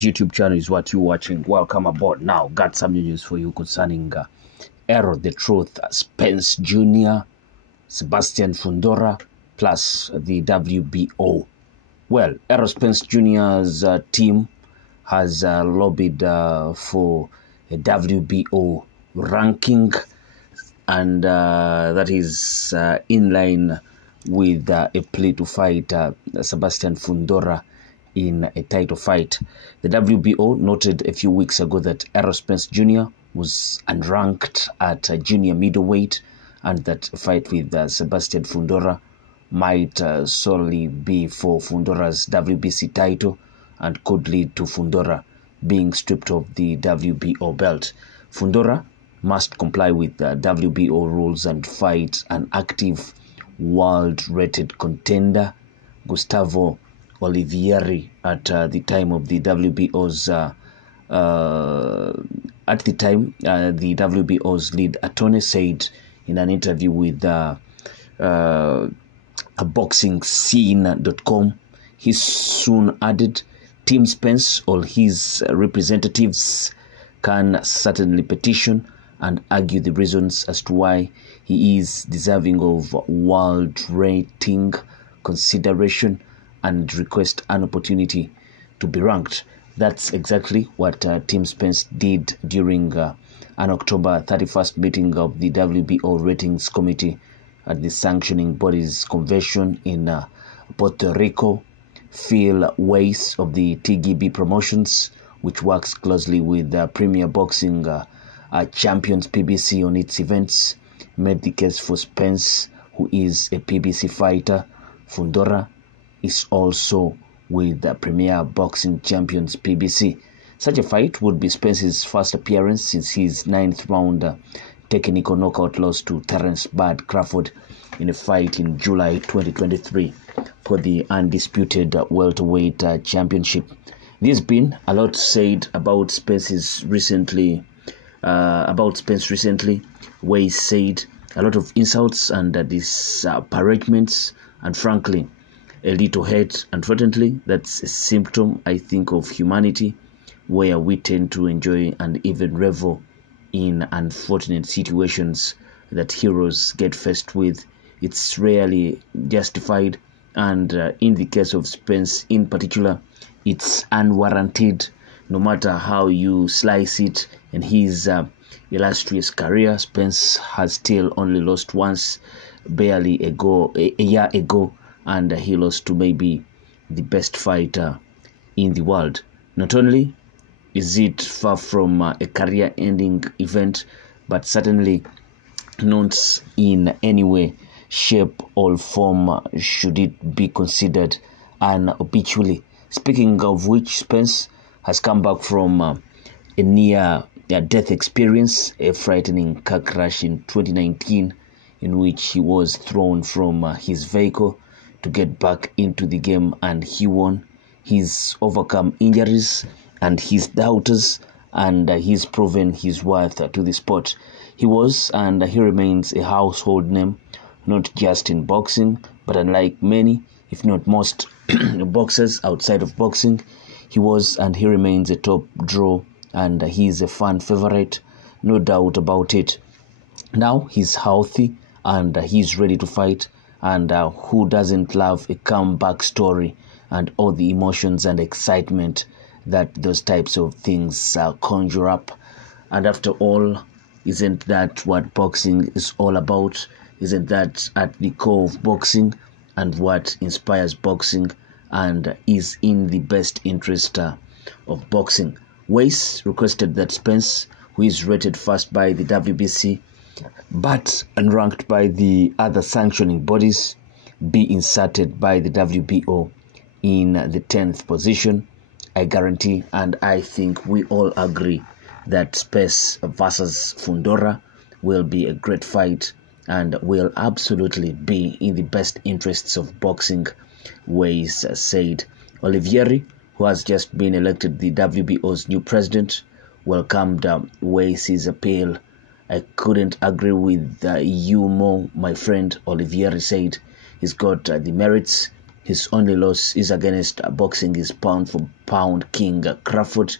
YouTube channel is what you're watching. Welcome aboard. Now, got some news for you concerning Errol the Truth Spence Jr., Sebastian Fundora, plus the WBO. Well, Errol Spence Jr.'s team has lobbied for a WBO ranking, and that is in line with a plea to fight Sebastian Fundora in a title fight. The WBO noted a few weeks ago that Errol Spence Jr. was unranked at junior middleweight, and that a fight with Sebastian Fundora might solely be for Fundora's WBC title and could lead to Fundora being stripped of the WBO belt. Fundora must comply with the WBO rules and fight an active world-rated contender, Gustavo Olivieri, at the time of the WBO's the WBO's lead attorney said in an interview with boxingscene.com. He soon added, Team Spence or his representatives can certainly petition and argue the reasons as to why he is deserving of world rating consideration and request an opportunity to be ranked. That's exactly what Team Spence did during an October 31st meeting of the WBO ratings committee at the sanctioning body's convention in Puerto Rico. Phil Weiss of the TGB Promotions, which works closely with Premier Boxing Champions PBC on its events, made the case for Spence, who is a PBC fighter. Fundora is also with the Premier Boxing Champions PBC. Such a fight would be Spence's first appearance since his 9th round technical knockout loss to Terence Bud Crawford in a fight in July 2023 for the undisputed welterweight championship. There's been a lot said about Spence recently. Weiss said a lot of insults and disparagements, and frankly, a little hate. Unfortunately, that's a symptom, I think, of humanity, where we tend to enjoy and even revel in unfortunate situations that heroes get faced with. It's rarely justified, and in the case of Spence in particular, it's unwarranted, no matter how you slice it. In his illustrious career, Spence has still only lost once, barely a year ago, and he lost to maybe the best fighter in the world. Not only is it far from a career-ending event, but certainly not in any way, shape, or form should it be considered an obituary. Speaking of which, Spence has come back from a near-death experience, a frightening car crash in 2019, in which he was thrown from his vehicle to get back into the game, and he won. He's overcome injuries and his doubters, and he's proven his worth to the sport. He was and he remains a household name, not just in boxing, but unlike many, if not most, boxers outside of boxing, he was and he remains a top draw, and he's a fan favorite, no doubt about it. Now he's healthy and he's ready to fight, and who doesn't love a comeback story and all the emotions and excitement that those types of things conjure up? And after all, isn't that what boxing is all about? Isn't that at the core of boxing and what inspires boxing and is in the best interest of boxing? Weiss requested that Spence, who is rated first by the WBC but unranked by the other sanctioning bodies, be inserted by the WBO in the 10th position. I guarantee, and I think we all agree, that Spence versus Fundora will be a great fight and will absolutely be in the best interests of boxing, Weiss said. Olivieri, who has just been elected the WBO's new president, welcomed Weiss's appeal. I couldn't agree with you more, my friend, Olivieri said. He's got the merits, His only loss is against boxing is pound-for-pound king Crawford.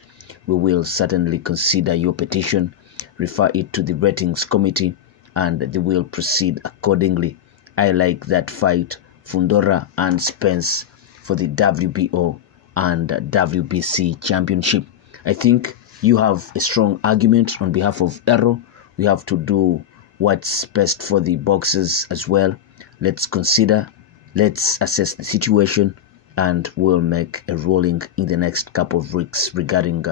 We will certainly consider your petition, refer it to the ratings committee, and they will proceed accordingly. I like that fight, Fundora and Spence, for the WBO and WBC championship. I think you have a strong argument on behalf of Errol. We have to do what's best for the boxers as well. Let's consider, let's assess the situation, and we'll make a ruling in the next couple of weeks regarding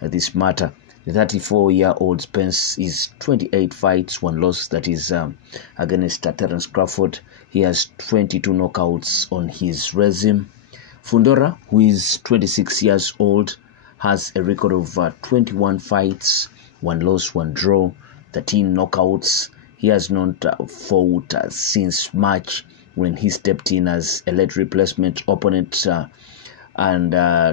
this matter. The 34-year-old Spence is 28 fights, 1 loss, that is against Terence Crawford. He has 22 knockouts on his resume. Fundora, who is 26 years old, has a record of 21 fights, 1 loss, 1 draw, 13 knockouts. He has not fought since March, when he stepped in as a late replacement opponent and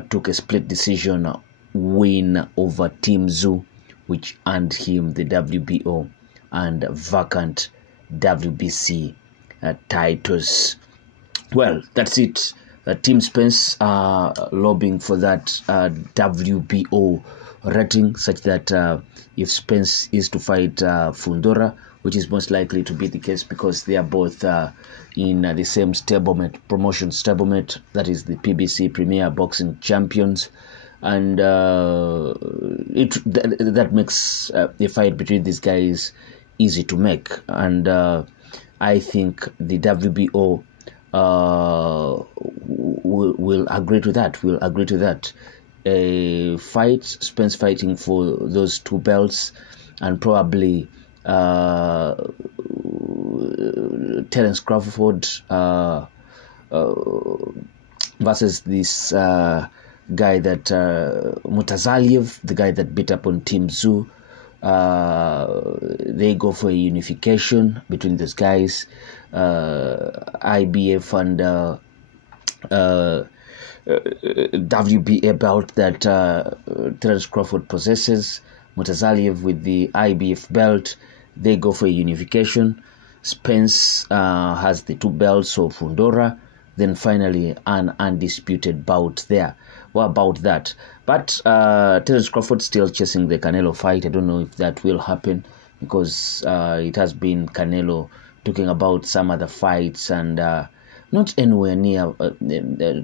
took a split decision win over Team Zoo, which earned him the WBO and vacant WBC titles. Well, that's it. Team Spence are lobbying for that WBO rating, such that if Spence is to fight Fundora, which is most likely to be the case because they are both in the same stablemate, promotion stablemate, that is the PBC Premier Boxing Champions, and that makes the fight between these guys easy to make. And I think the WBO will agree to that. Will agree to that. A fight, Spence fighting for those 2 belts, and probably Terence Crawford versus this guy that Mutazaliev, the guy that beat up on Team Zoo. They go for a unification between those guys. IBF and WBA belt that Terence Crawford possesses. Mutazaliev with the IBF belt. They go for a unification. Spence has the 2 belts, so Fundora. Then finally an undisputed bout there. What about that? But Terence Crawford still chasing the Canelo fight. I don't know if that will happen, because it has been Canelo talking about some other fights and not anywhere near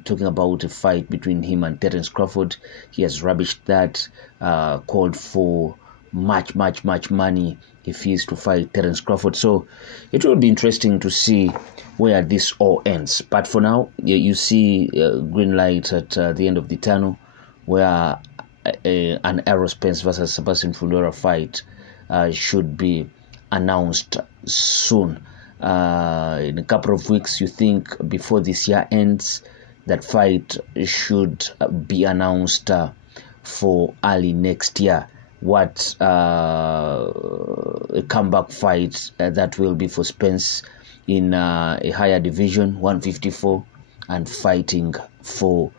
talking about a fight between him and Terence Crawford. He has rubbished that, called for much money if he is to fight Terence Crawford. So it will be interesting to see where this all ends. But for now, you see green light at the end of the tunnel, where an Errol Spence versus Sebastian Fundora fight should be announced soon. In a couple of weeks, you think before this year ends, that fight should be announced for early next year. What a comeback fight that will be for Spence in a higher division, 154, and fighting for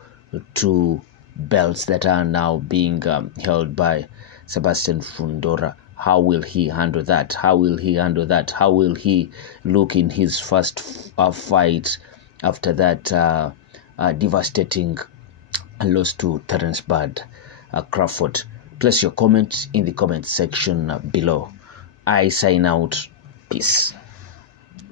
2 belts that are now being held by Sebastian Fundora. How will he handle that? How will he handle that? How will he look in his first fight after that devastating loss to Terence Crawford? Place your comment in the comment section below. I sign out. Peace.